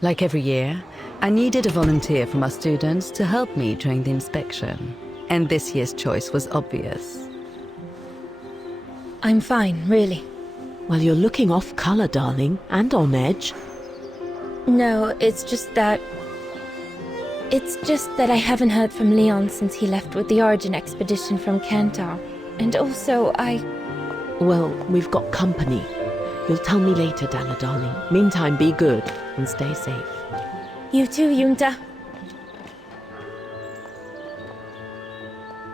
Like every year, I needed a volunteer from our students to help me during the inspection. And this year's choice was obvious. I'm fine, really. Well, you're looking off color, darling, and on edge. No, it's just that I haven't heard from Leon since he left with the Origin expedition from Kantar. And also, Well, we've got company. You'll tell me later, Dana, darling. Meantime, be good and stay safe. You too, Junta.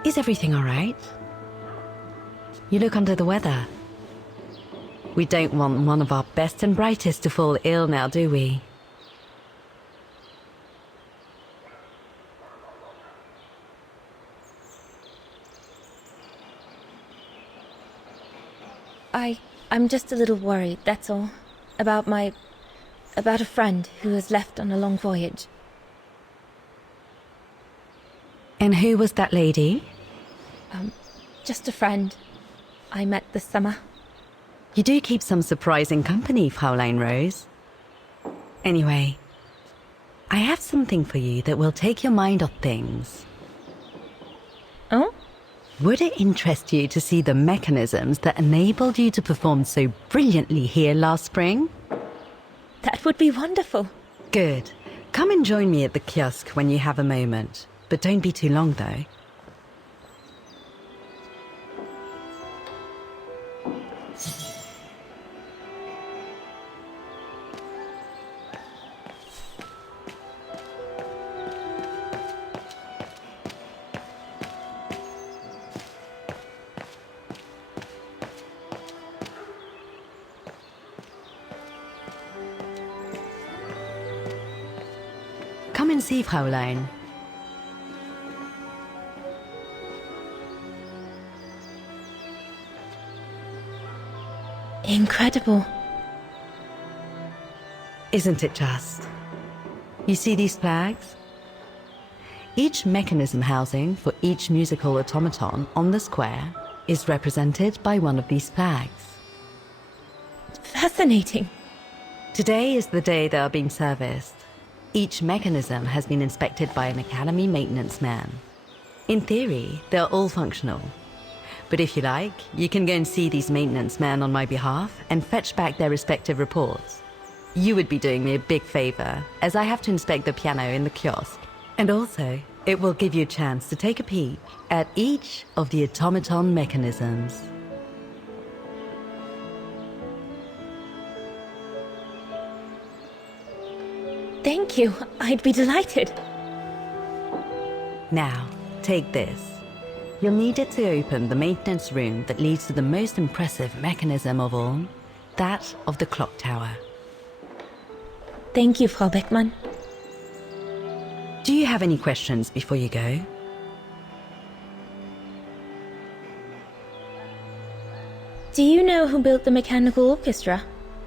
Is everything all right? You look under the weather. We don't want one of our best and brightest to fall ill now, do we? I'm just a little worried, that's all. About a friend who has left on a long voyage. And who was that lady? Just a friend I met this summer. You do keep some surprising company, Fraulein Rose. Anyway, I have something for you that will take your mind off things. Oh? Would it interest you to see the mechanisms that enabled you to perform so brilliantly here last spring? That would be wonderful. Good. Come and join me at the kiosk when you have a moment. But don't be too long, though. Come and see, Fraulein. Incredible. Isn't it just? You see these flags? Each mechanism housing for each musical automaton on the square is represented by one of these flags. Fascinating. Today is the day they are being serviced. Each mechanism has been inspected by an Academy maintenance man. In theory, they're all functional. But if you like, you can go and see these maintenance men on my behalf and fetch back their respective reports. You would be doing me a big favor, as I have to inspect the piano in the kiosk. And also, it will give you a chance to take a peek at each of the automaton mechanisms. Thank you. I'd be delighted. Now, take this. You'll need it to open the maintenance room that leads to the most impressive mechanism of all, that of the clock tower. Thank you, Frau Beckmann. Do you have any questions before you go? Do you know who built the mechanical orchestra?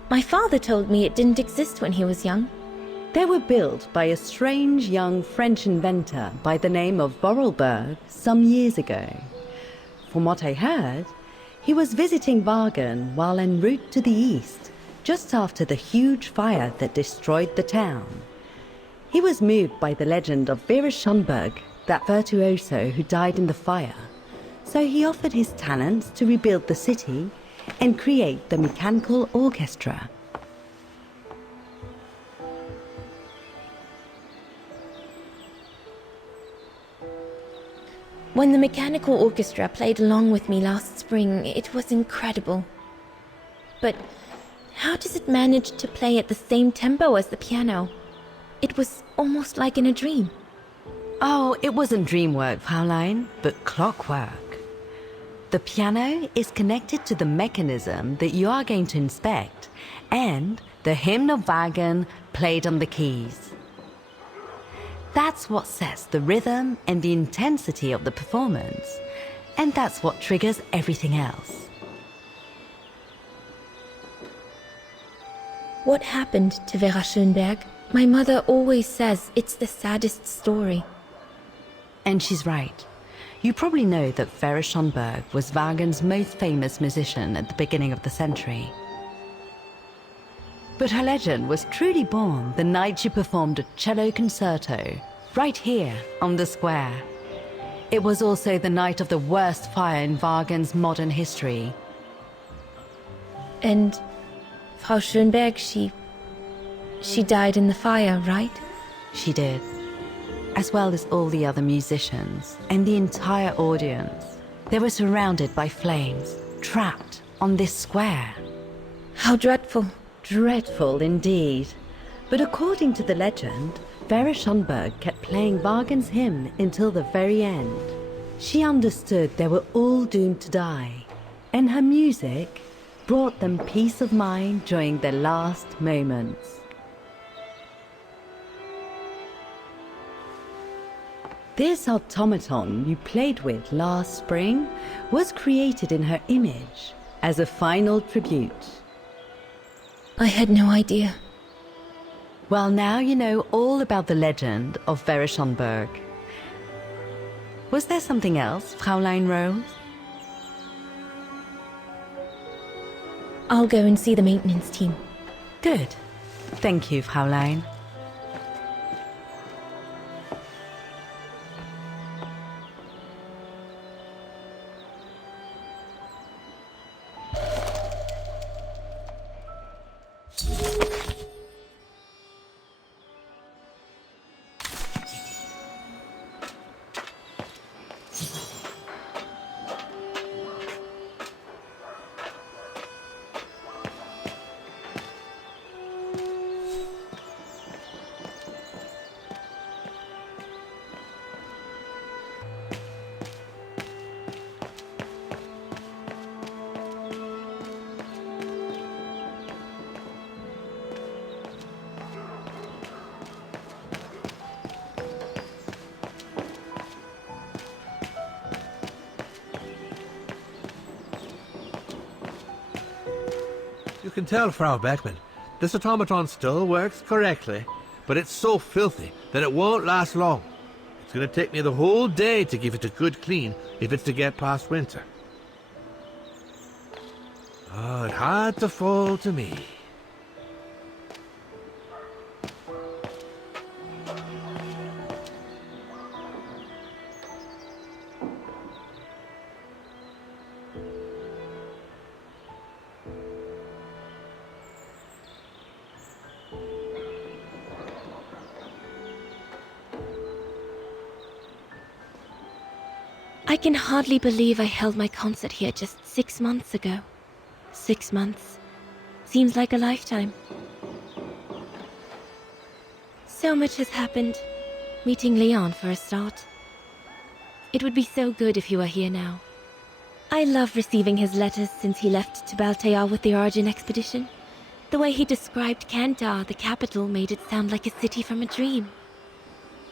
My father told me it didn't exist when he was young. They were built by a strange young French inventor by the name of Vorarlberg some years ago. From what I heard, he was visiting Wagen while en route to the east, just after the huge fire that destroyed the town. He was moved by the legend of Vera Schönberg, that virtuoso who died in the fire, so he offered his talents to rebuild the city and create the mechanical orchestra. When the mechanical orchestra played along with me last spring, it was incredible. But how does it manage to play at the same tempo as the piano? It was almost like in a dream. Oh, it wasn't dream work, Fraulein, but clockwork. The piano is connected to the mechanism that you are going to inspect, and the hymn of Wagen played on the keys. That's what sets the rhythm and the intensity of the performance, and that's what triggers everything else. What happened to Vera Schönberg? My mother always says it's the saddest story. And she's right. You probably know that Vera Schönberg was Wagen's most famous musician at the beginning of the century. But her legend was truly born the night she performed a cello concerto, right here on the square. It was also the night of the worst fire in Wagen's modern history. And Frau Schönberg, she died in the fire, right? She did, as well as all the other musicians and the entire audience. They were surrounded by flames, trapped on this square. How dreadful. Dreadful indeed. But according to the legend, Vera Schönberg kept playing Wagen's hymn until the very end. She understood they were all doomed to die, and her music brought them peace of mind during their last moments. This automaton you played with last spring was created in her image as a final tribute. I had no idea. Well, now you know all about the legend of Vera Schönberg. Was there something else, Fräulein Rose? I'll go and see the maintenance team. Good. Thank you, Fräulein. You can tell, Frau Beckman, this automaton still works correctly, but it's so filthy that it won't last long. It's going to take me the whole day to give it a good clean if it's to get past winter. Oh, it had to fall to me. I can hardly believe I held my concert here just 6 months ago. 6 months. Seems like a lifetime. So much has happened. Meeting Leon for a start. It would be so good if he were here now. I love receiving his letters since he left to Baltea with the Origin expedition. The way he described Kantar, the capital, made it sound like a city from a dream.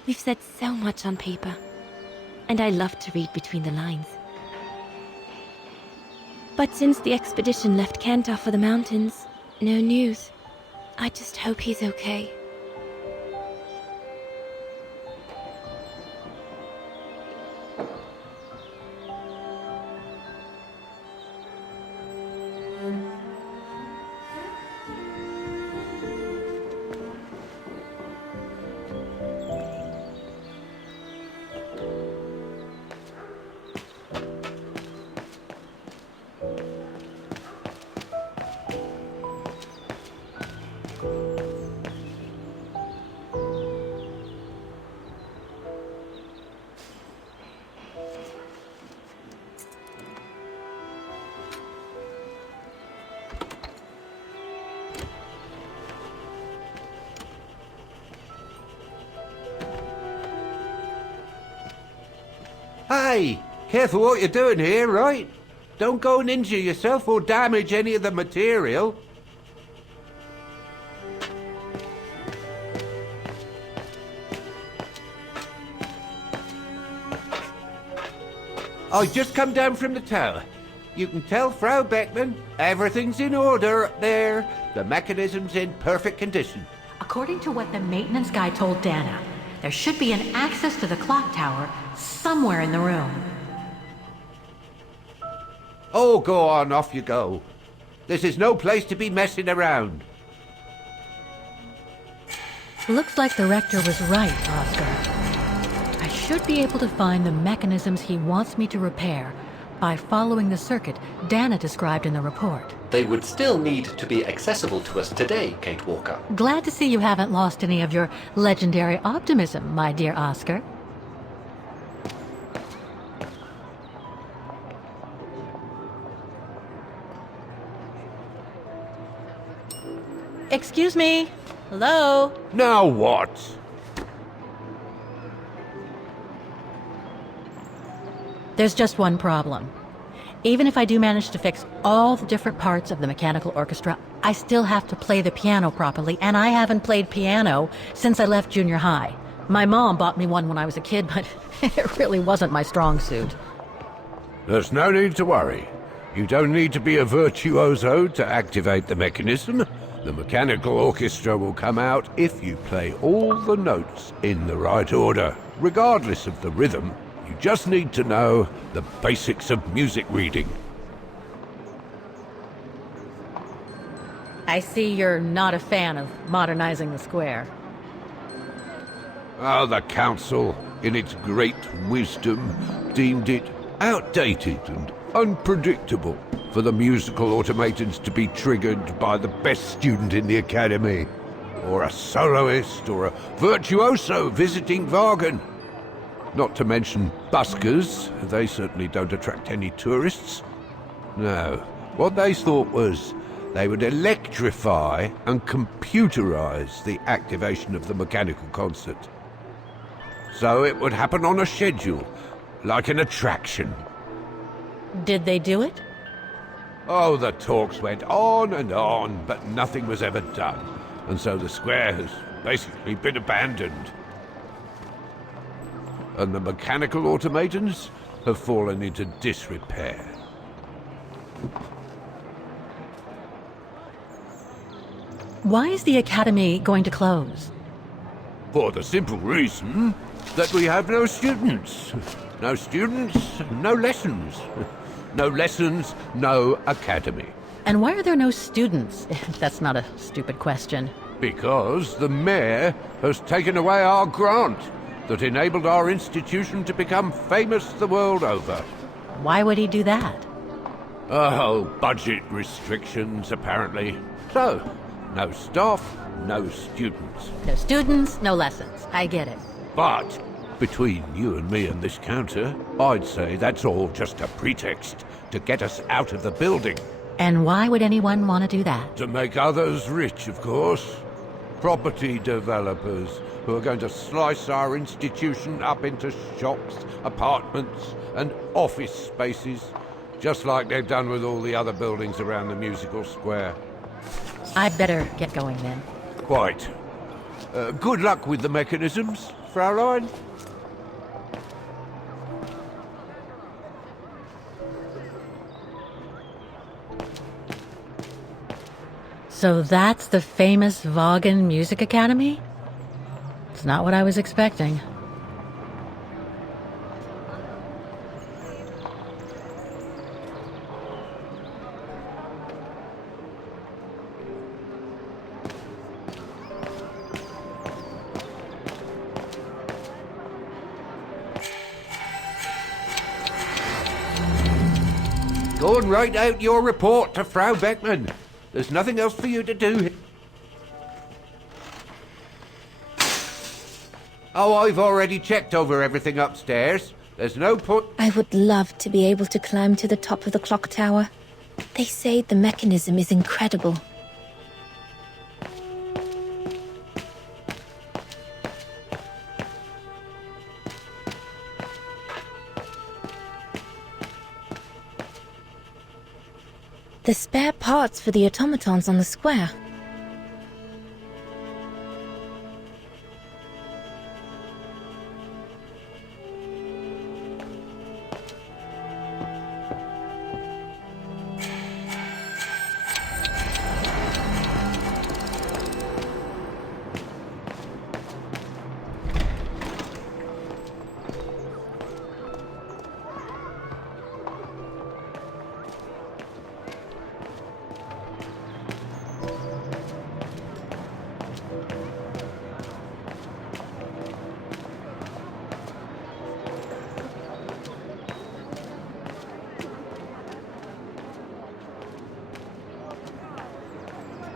We've said so much on paper. And I love to read between the lines. But since the expedition left Kantar for the mountains, no news. I just hope he's okay. Hey, careful what you're doing here, right? Don't go and injure yourself or damage any of the material. I just come down from the tower. You can tell Frau Beckman everything's in order up there. The mechanism's in perfect condition. According to what the maintenance guy told Dana, there should be an access to the clock tower somewhere in the room. Oh, go on, off you go. This is no place to be messing around. Looks like the rector was right, Oscar. I should be able to find the mechanisms he wants me to repair by following the circuit Dana described in the report. They would still need to be accessible to us today, Kate Walker. Glad to see you haven't lost any of your legendary optimism, my dear Oscar. Excuse me. Hello? Now what? There's just one problem. Even if I do manage to fix all the different parts of the mechanical orchestra, I still have to play the piano properly, and I haven't played piano since I left junior high. My mom bought me one when I was a kid, but it really wasn't my strong suit. There's no need to worry. You don't need to be a virtuoso to activate the mechanism. The mechanical orchestra will come out if you play all the notes in the right order, regardless of the rhythm. You just need to know the basics of music reading. I see you're not a fan of modernizing the square. Oh, the council, in its great wisdom, deemed it outdated and unpredictable for the musical automatons to be triggered by the best student in the academy, or a soloist, or a virtuoso visiting Vargan. Not to mention buskers, they certainly don't attract any tourists. No, what they thought was they would electrify and computerize the activation of the mechanical concert. So it would happen on a schedule, like an attraction. Did they do it? Oh, the talks went on, but nothing was ever done. And so the square has basically been abandoned. And the mechanical automatons have fallen into disrepair. Why is the academy going to close? For the simple reason that we have no students. No students, no lessons. No lessons, no academy. And why are there no students? If that's not a stupid question. Because the mayor has taken away our grant that enabled our institution to become famous the world over. Why would he do that? Oh, budget restrictions, apparently. So, no staff, no students. No students, no lessons. I get it. But between you and me and this counter, I'd say that's all just a pretext to get us out of the building. And why would anyone want to do that? To make others rich, of course. Property developers who are going to slice our institution up into shops, apartments, and office spaces, just like they've done with all the other buildings around the musical square. I'd better get going then. Quite. Good luck with the mechanisms, Fraulein. So that's the famous Vaughan Music Academy? It's not what I was expecting. Go and write out your report to Frau Beckman. There's nothing else for you to do. Oh, I've already checked over everything upstairs. There's no point. I would love to be able to climb to the top of the clock tower. They say the mechanism is incredible. The spare parts for the automatons on the square.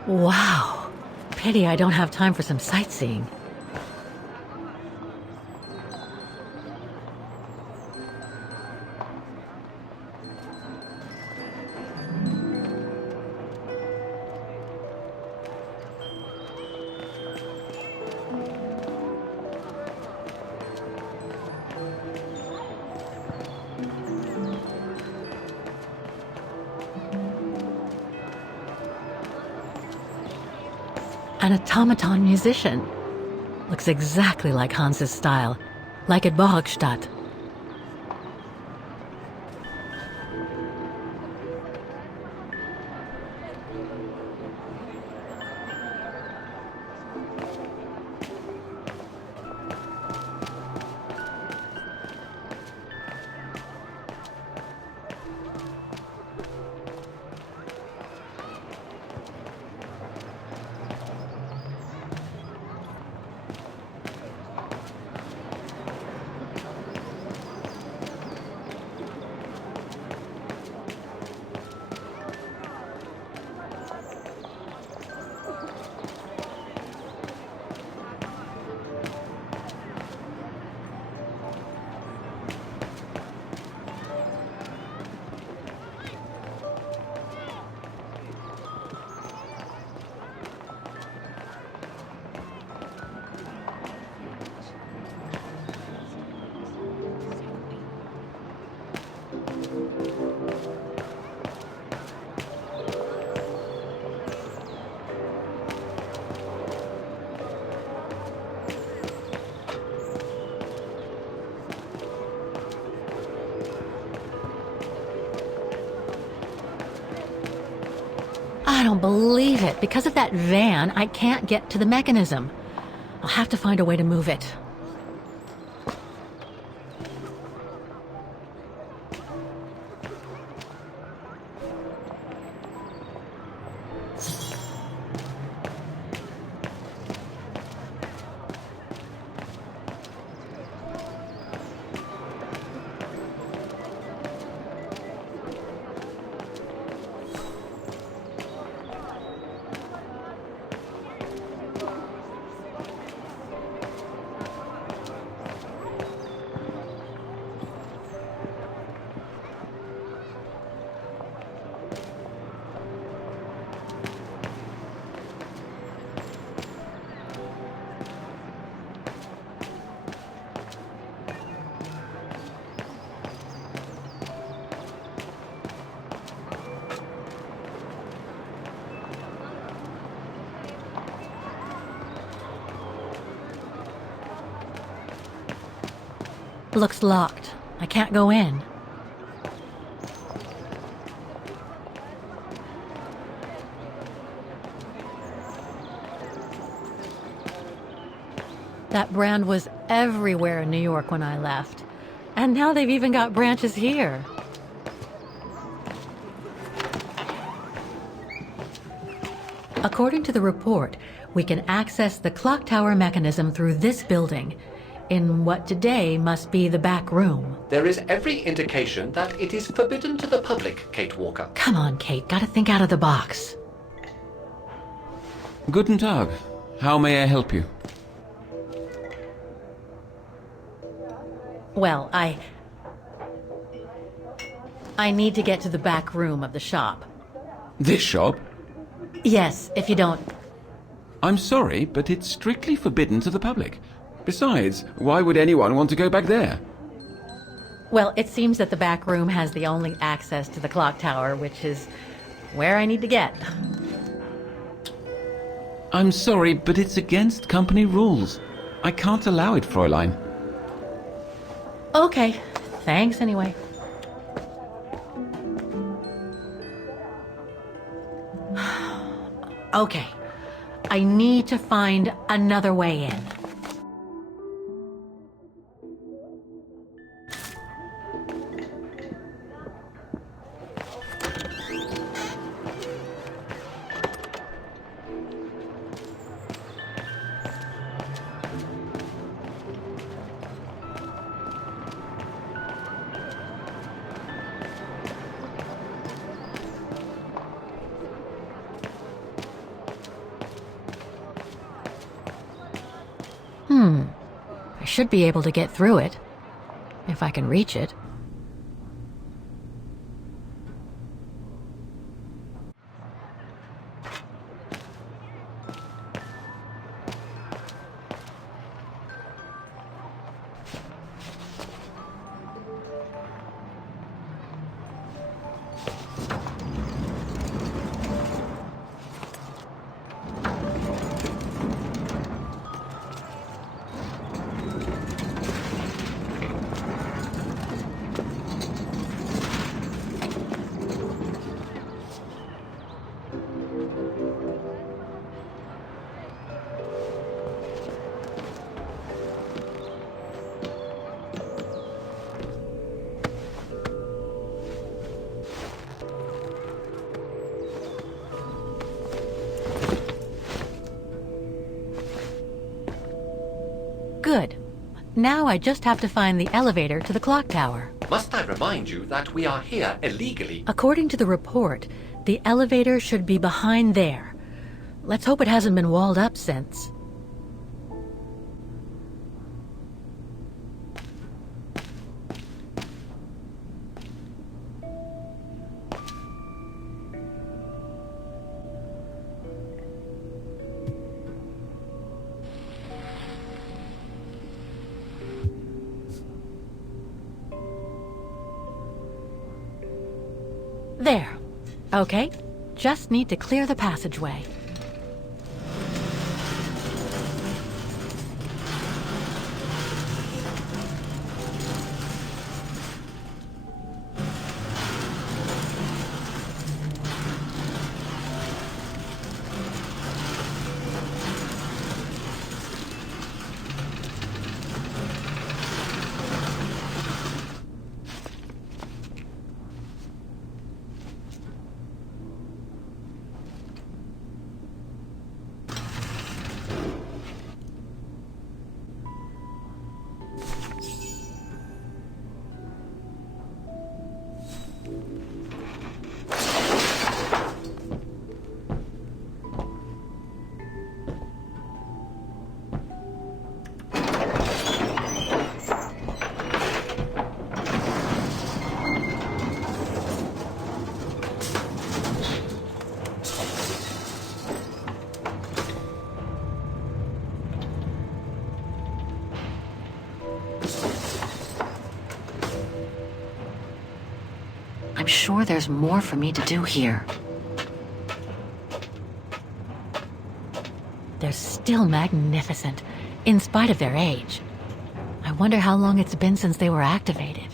Wow. Pity I don't have time for some sightseeing. An automaton musician. Looks exactly like Hans's style, like at Bohogstadt. I don't believe it. Because of that van, I can't get to the mechanism. I'll have to find a way to move it. Looks locked. I can't go in. That brand was everywhere in New York when I left. And now they've even got branches here. According to the report, we can access the clock tower mechanism through this building, in what today must be the back room. There is every indication that it is forbidden to the public, Kate Walker. Come on, Kate, gotta think out of the box. Guten Tag. How may I help you? Well, I need to get to the back room of the shop. This shop? Yes, if you don't... I'm sorry, but it's strictly forbidden to the public. Besides, why would anyone want to go back there? Well, it seems that the back room has the only access to the clock tower, which is where I need to get. I'm sorry, but it's against company rules. I can't allow it, Fräulein. Okay, thanks anyway. Okay, I need to find another way in. I should be able to get through it, if I can reach it. Good. Now I just have to find the elevator to the clock tower. Must I remind you that we are here illegally? According to the report, the elevator should be behind there. Let's hope it hasn't been walled up since. There. Okay. Just need to clear the passageway. I'm sure there's more for me to do here. They're still magnificent, in spite of their age. I wonder how long it's been since they were activated.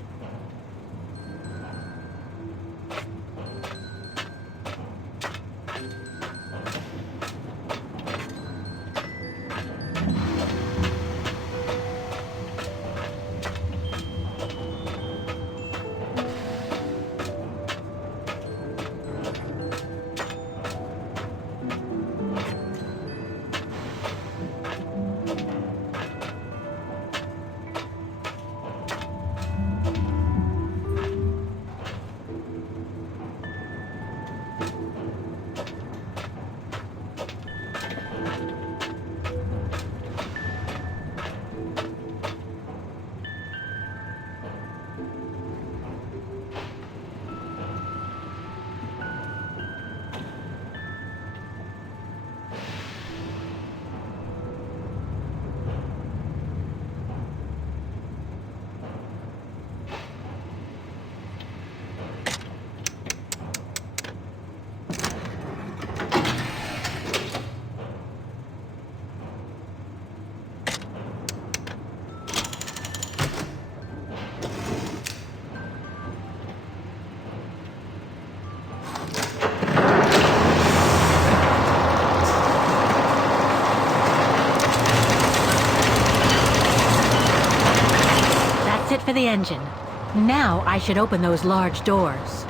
For the engine. Now I should open those large doors.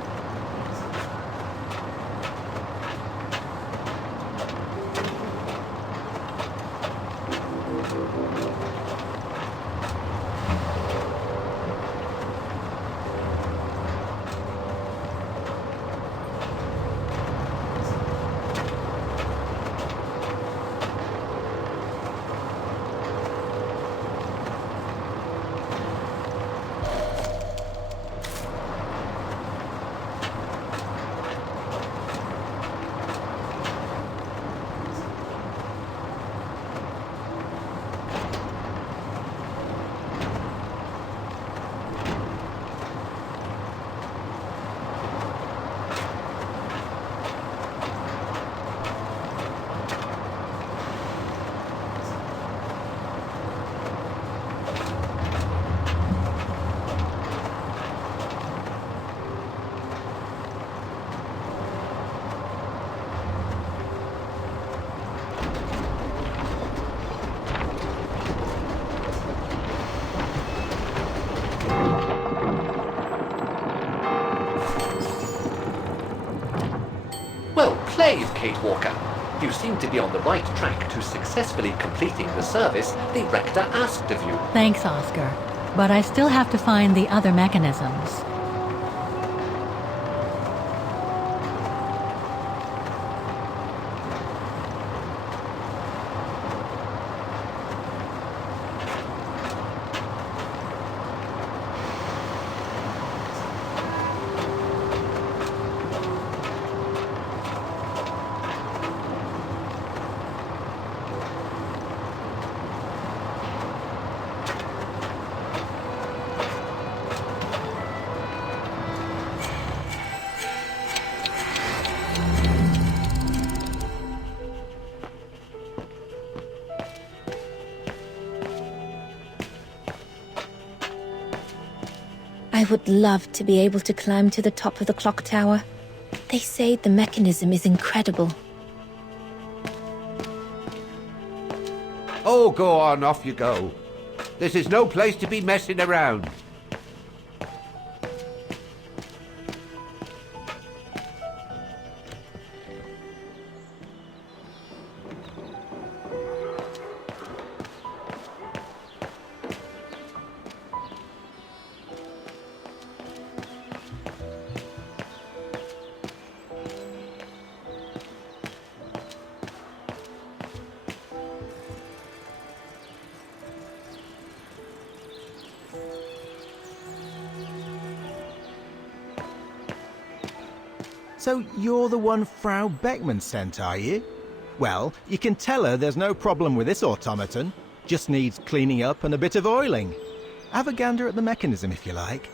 Kate Walker. You seem to be on the right track to successfully completing the service the Rector asked of you. Thanks, Oscar. But I still have to find the other mechanisms. I would love to be able to climb to the top of the clock tower. They say the mechanism is incredible. Oh, go on, off you go. This is no place to be messing around. So you're the one Frau Beckman sent, are you? Well, you can tell her there's no problem with this automaton. Just needs cleaning up and a bit of oiling. Have a gander at the mechanism if you like.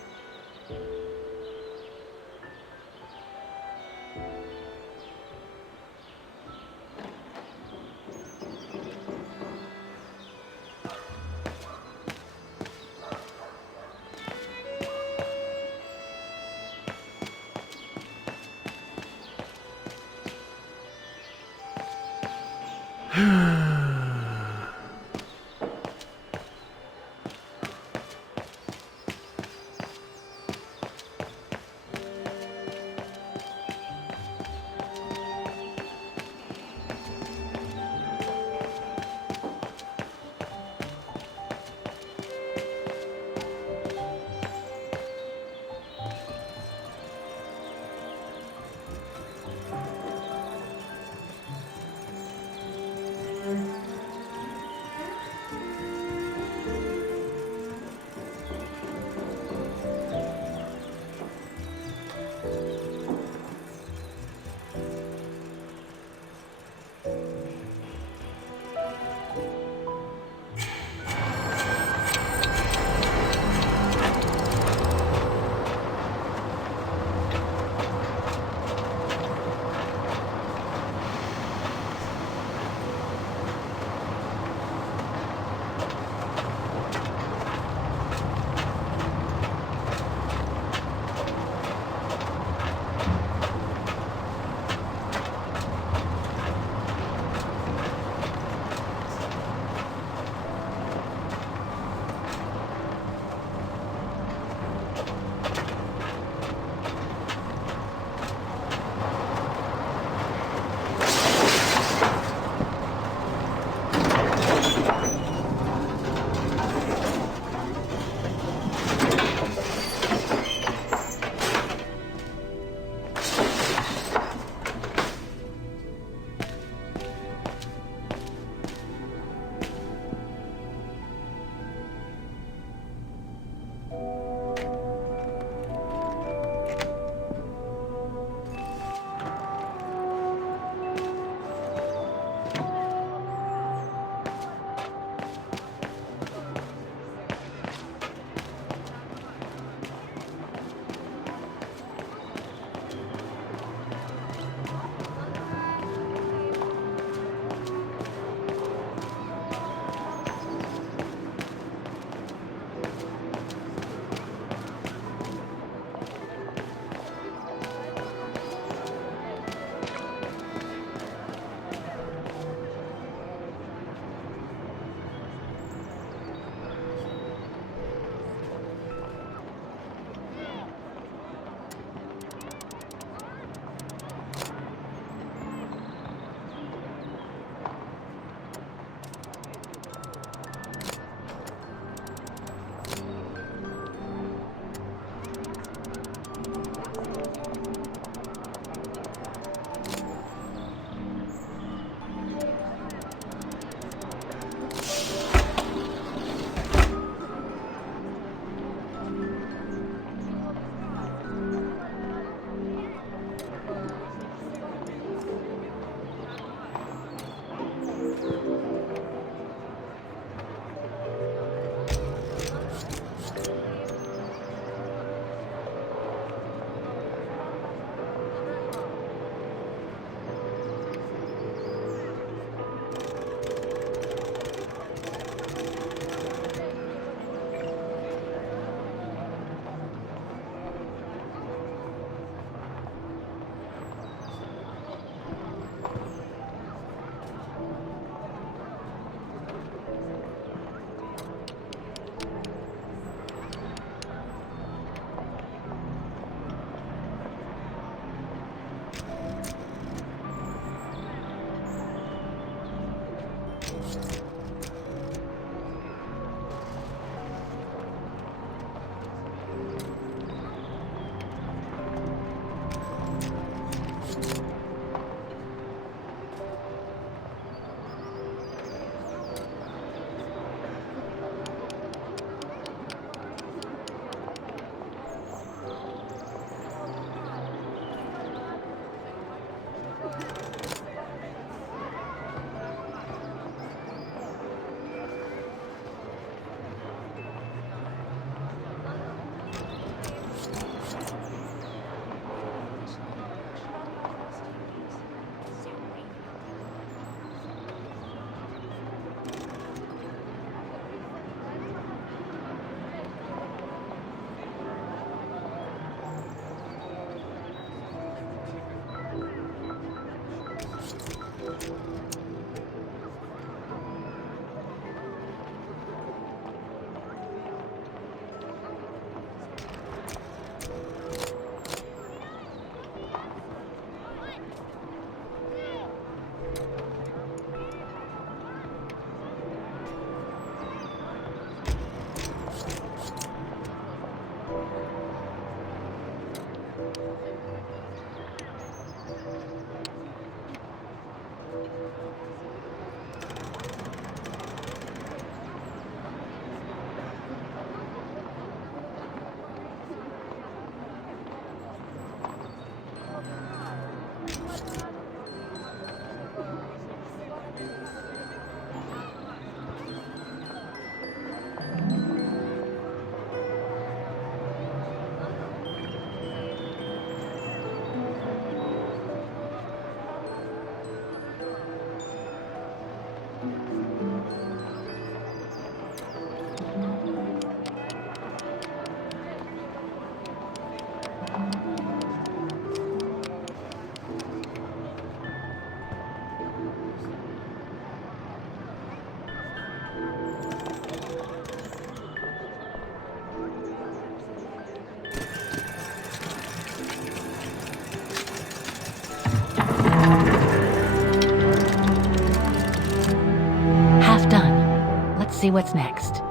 see what's next.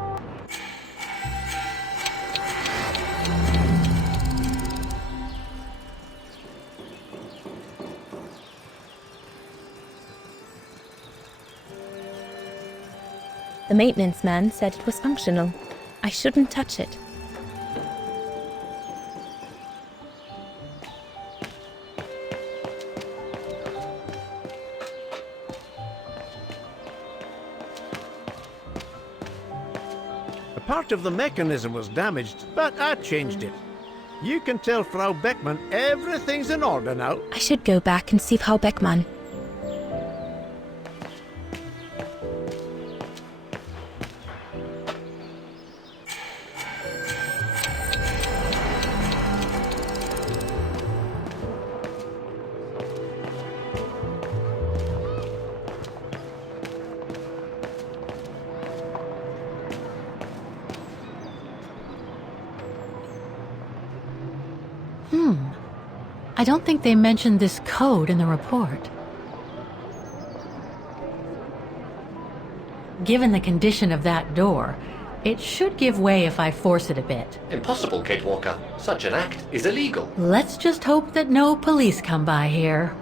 The maintenance man said it was functional. I shouldn't touch it. A part of the mechanism was damaged, but I changed it. You can tell Frau Beckmann everything's in order now. I should go back and see Frau Beckmann. I don't think they mentioned this code in the report. Given the condition of that door, it should give way if I force it a bit. Impossible, Kate Walker. Such an act is illegal. Let's just hope that no police come by here.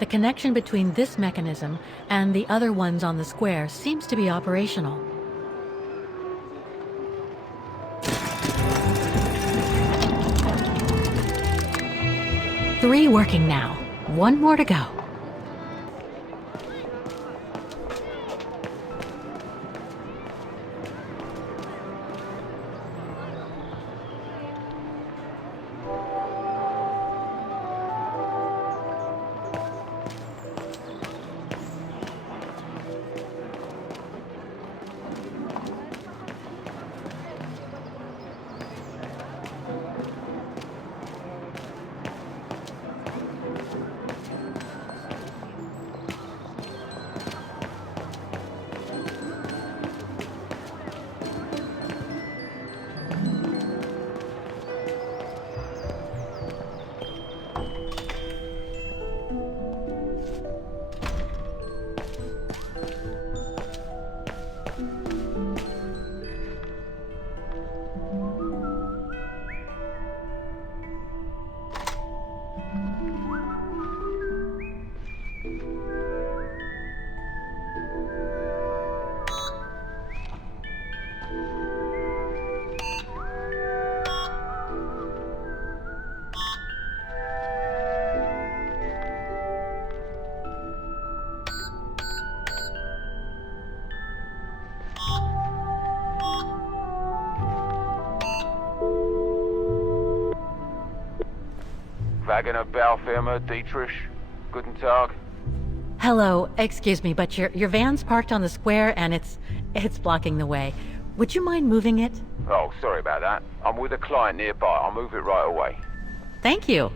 The connection between this mechanism and the other ones on the square seems to be operational. Three working now. One more to go. Wagner Baufirma, Dietrich. Guten Tag. Hello, excuse me, but your van's parked on the square and it's blocking the way. Would you mind moving it? Oh, sorry about that. I'm with a client nearby. I'll move it right away. Thank you.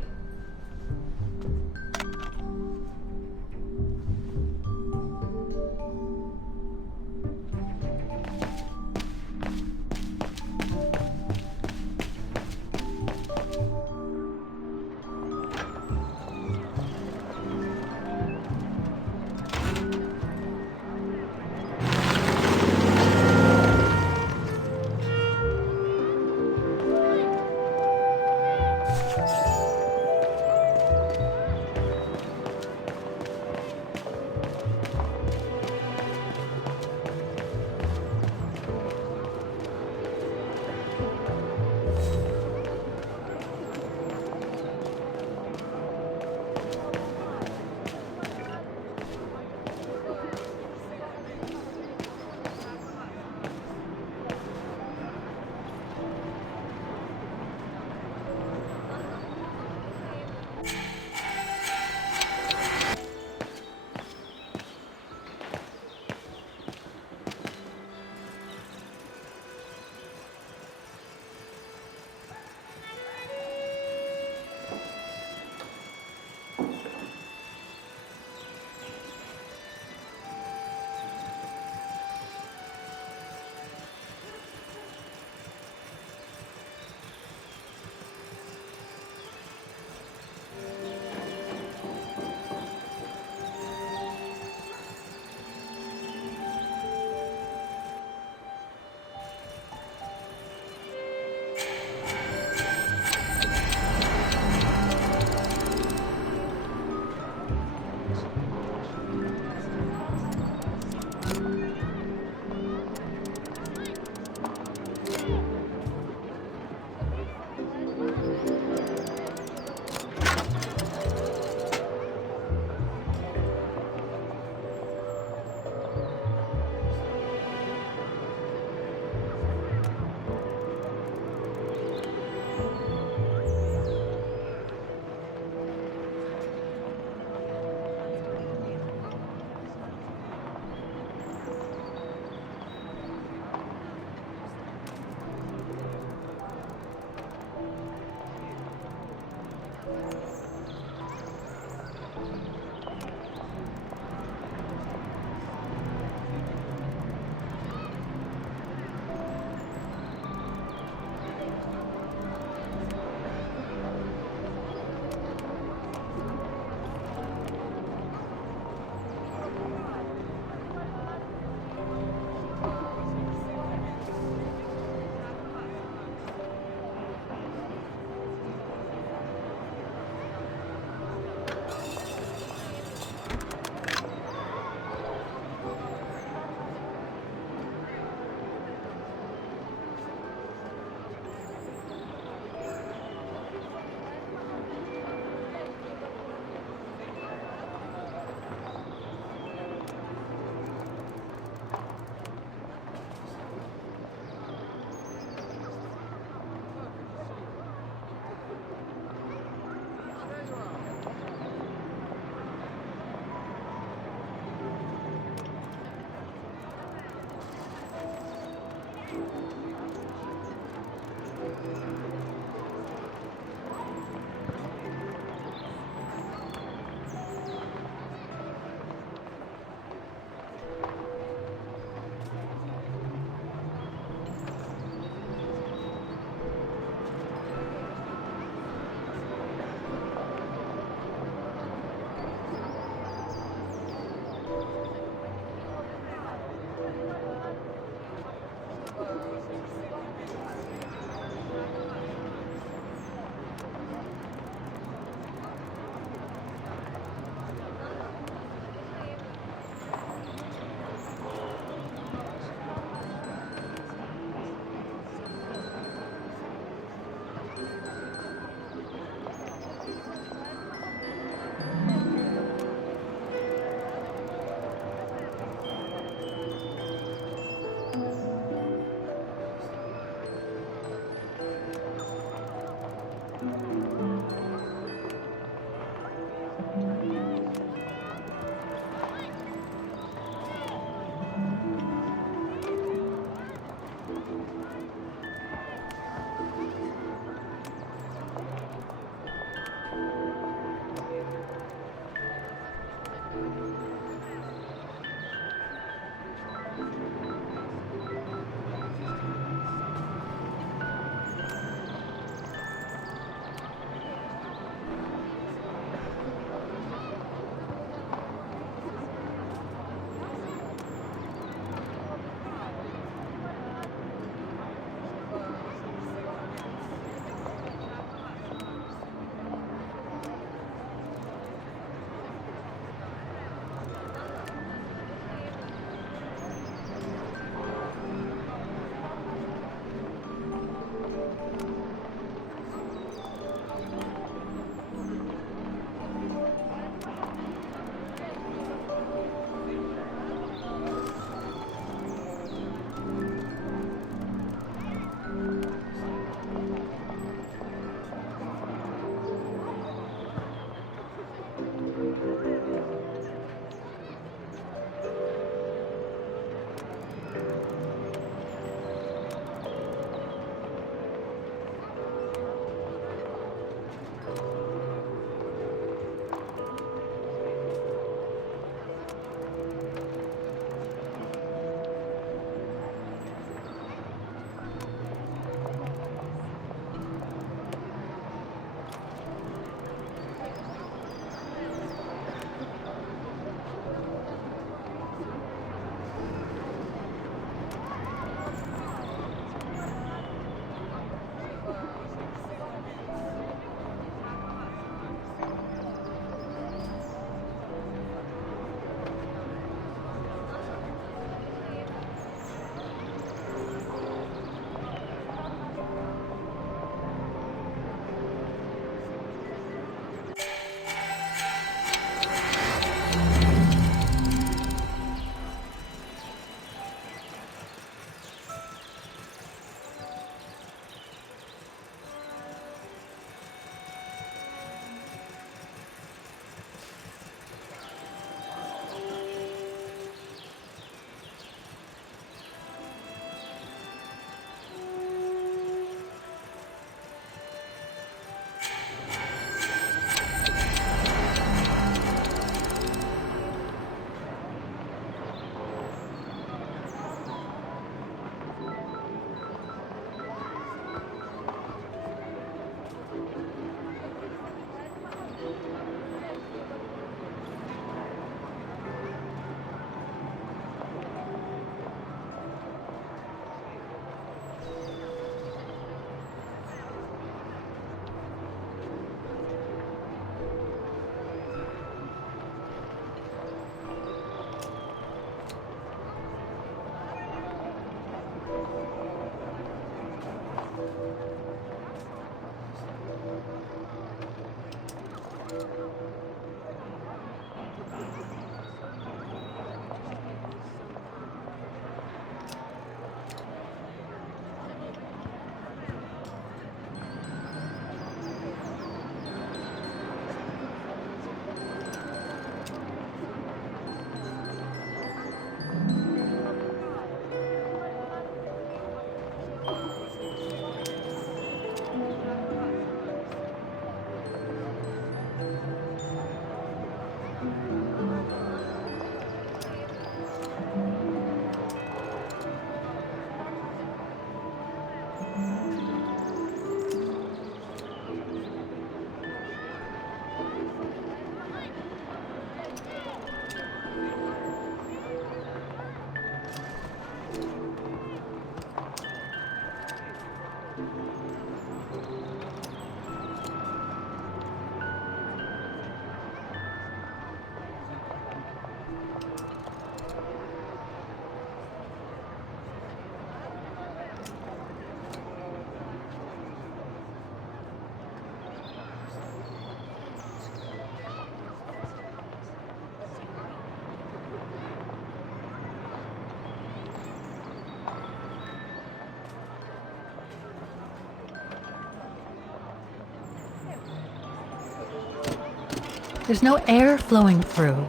There's no air flowing through.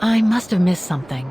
I must have missed something.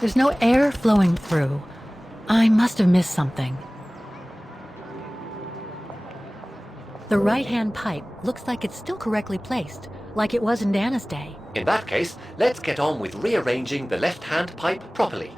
There's no air flowing through. I must have missed something. The right-hand pipe looks like it's still correctly placed, like it was in Dana's day. In that case, let's get on with rearranging the left-hand pipe properly.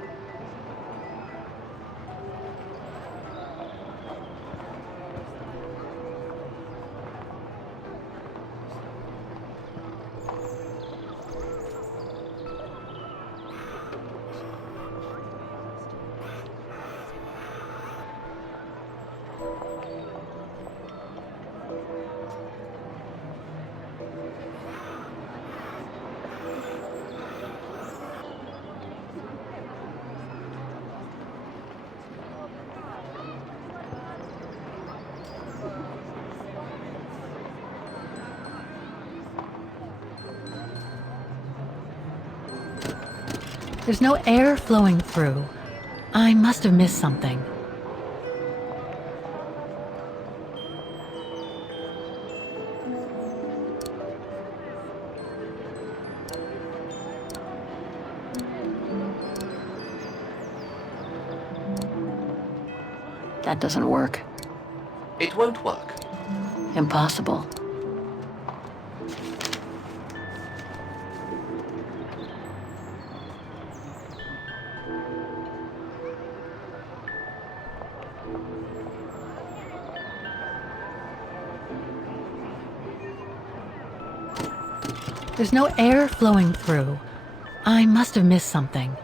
There's no air flowing through. I must have missed something. That doesn't work. It won't work. Impossible. There's no air flowing through. I must have missed something.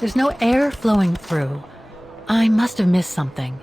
There's no air flowing through. I must have missed something.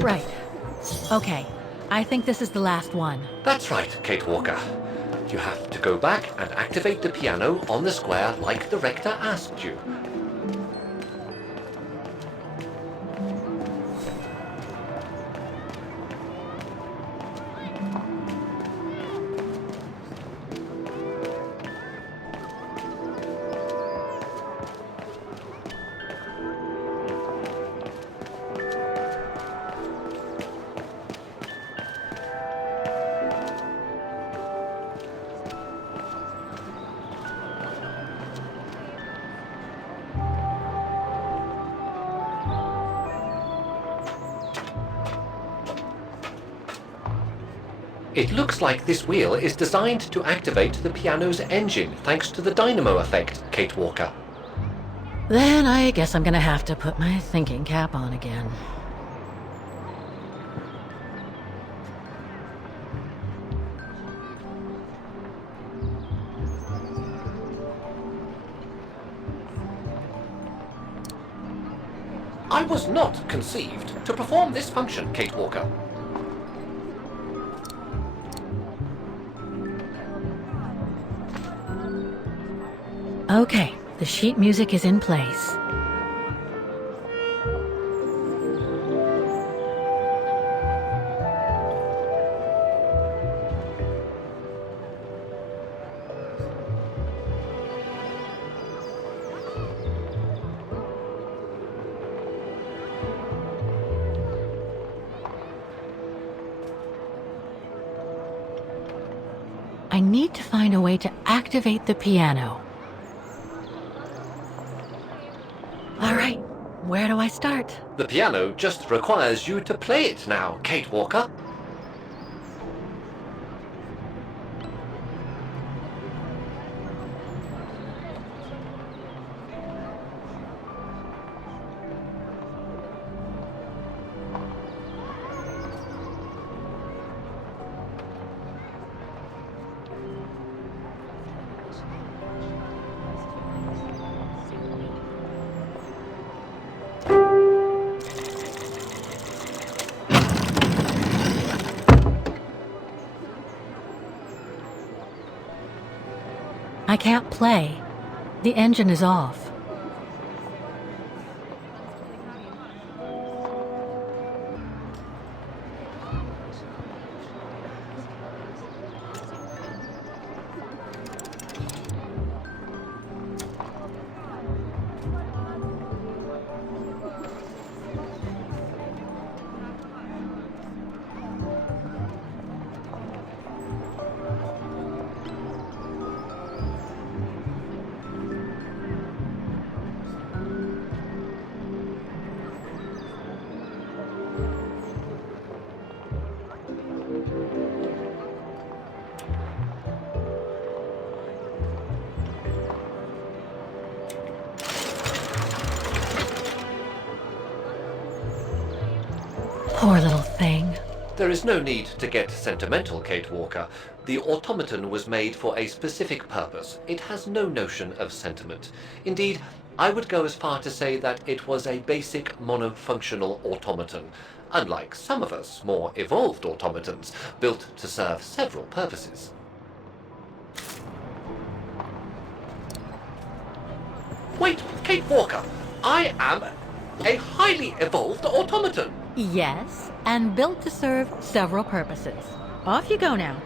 Right. Okay. I think this is the last one. That's right, Kate Walker. You have to go back and activate the piano on the square like the rector asked you. It looks like this wheel is designed to activate the piano's engine thanks to the dynamo effect, Kate Walker. Then I guess I'm gonna have to put my thinking cap on again. I was not conceived to perform this function, Kate Walker. Okay, the sheet music is in place. I need to find a way to activate the piano. All right, where do I start? The piano just requires you to play it now, Kate Walker. I can't play. The engine is off. Poor little thing. There is no need to get sentimental, Kate Walker. The automaton was made for a specific purpose. It has no notion of sentiment. Indeed, I would go as far to say that it was a basic monofunctional automaton, unlike some of us more evolved automatons, built to serve several purposes. Wait, Kate Walker, I am a highly evolved automaton. Yes, and built to serve several purposes. Off you go now.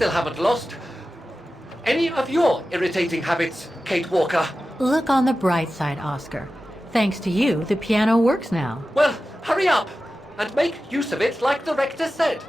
still haven't lost any of your irritating habits, Kate Walker. Look on the bright side, Oscar. Thanks to you, the piano works now. Well, hurry up and make use of it like the rector said.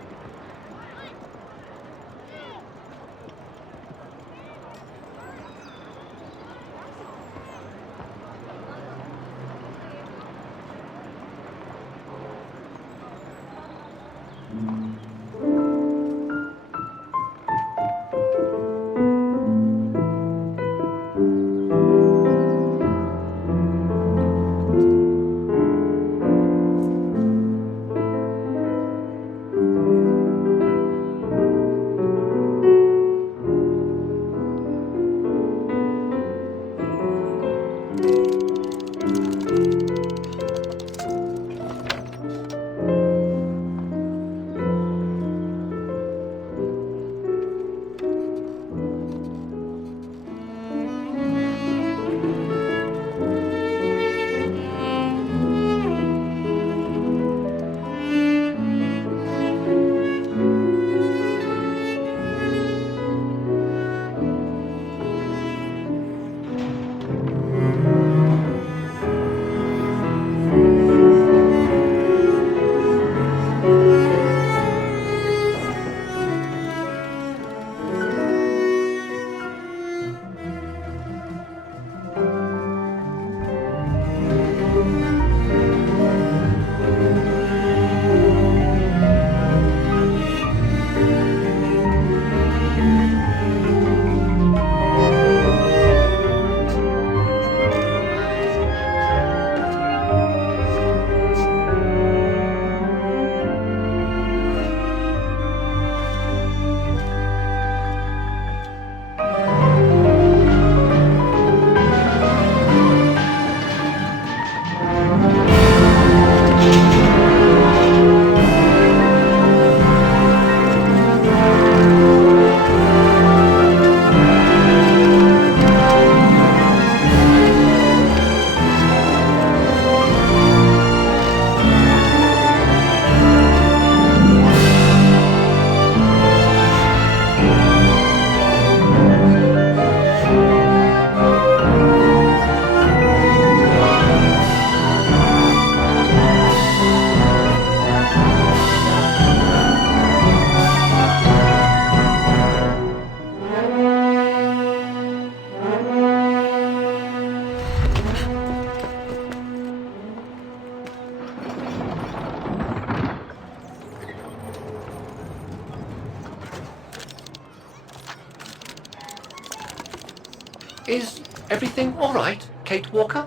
Is everything all right, Kate Walker?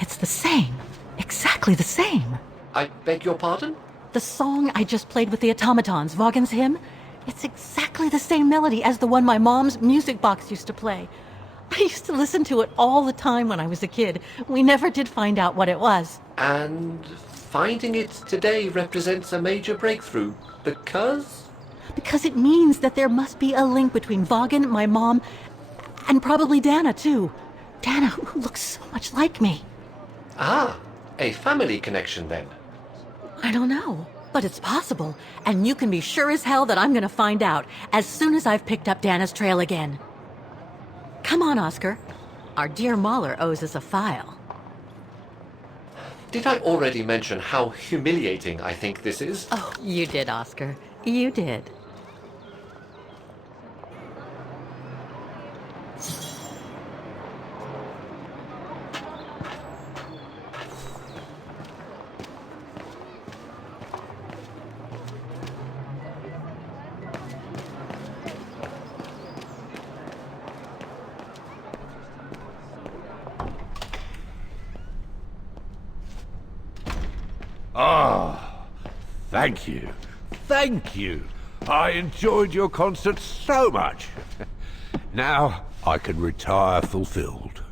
It's the same. Exactly the same. I beg your pardon? The song I just played with the automatons, Vaughan's hymn, it's exactly the same melody as the one my mom's music box used to play. I used to listen to it all the time when I was a kid. We never did find out what it was. And finding it today represents a major breakthrough, because? Because it means that there must be a link between Vaughan, my mom, and probably Dana, too. Dana, who looks so much like me. Ah, a family connection then. I don't know, but it's possible. And you can be sure as hell that I'm gonna find out as soon as I've picked up Dana's trail again. Come on, Oscar. Our dear Mahler owes us a file. Did I already mention how humiliating I think this is? Oh, you did, Oscar. You did. Ah, thank you. Thank you. I enjoyed your concert so much. Now I can retire fulfilled.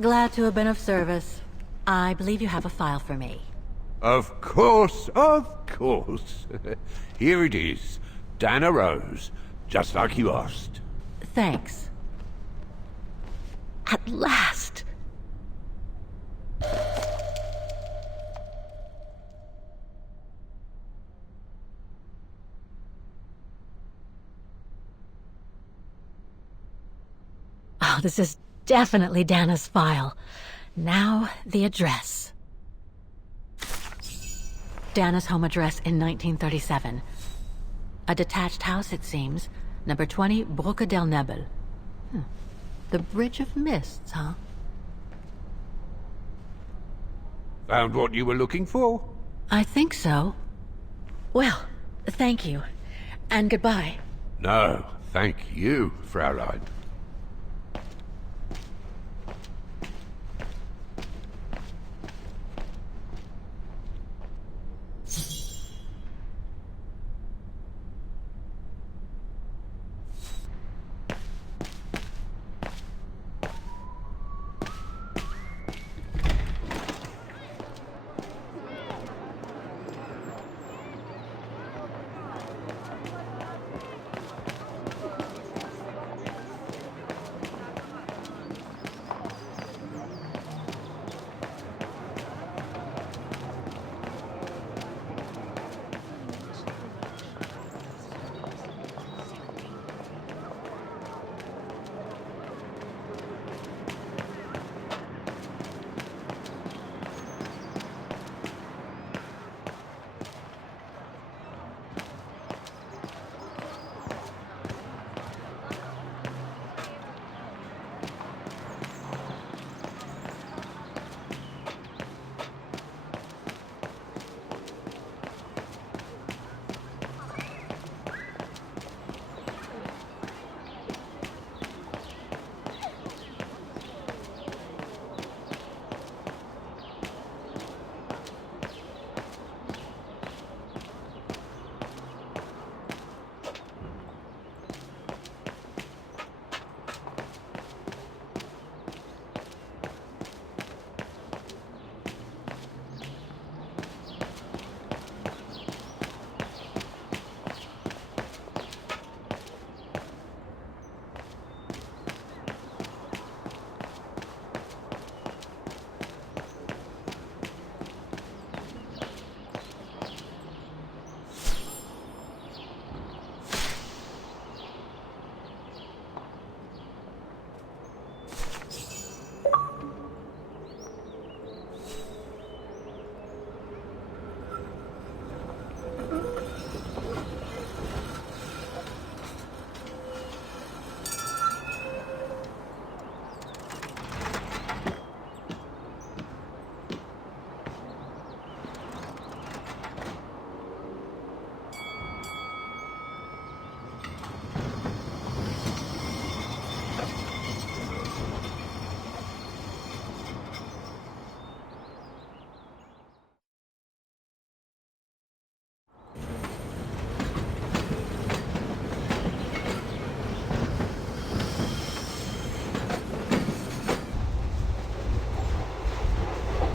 Glad to have been of service. I believe you have a file for me. Of course, of course. Here it is. Dana Rose, just like you asked. Thanks. At last! this is definitely Dana's file. Now, the address. Dana's home address in 1937. A detached house, it seems. Number 20, Brücke del Nebel. The Bridge of Mists, huh? Found what you were looking for? I think so. Well, thank you. And goodbye. No, thank you, Fraulein.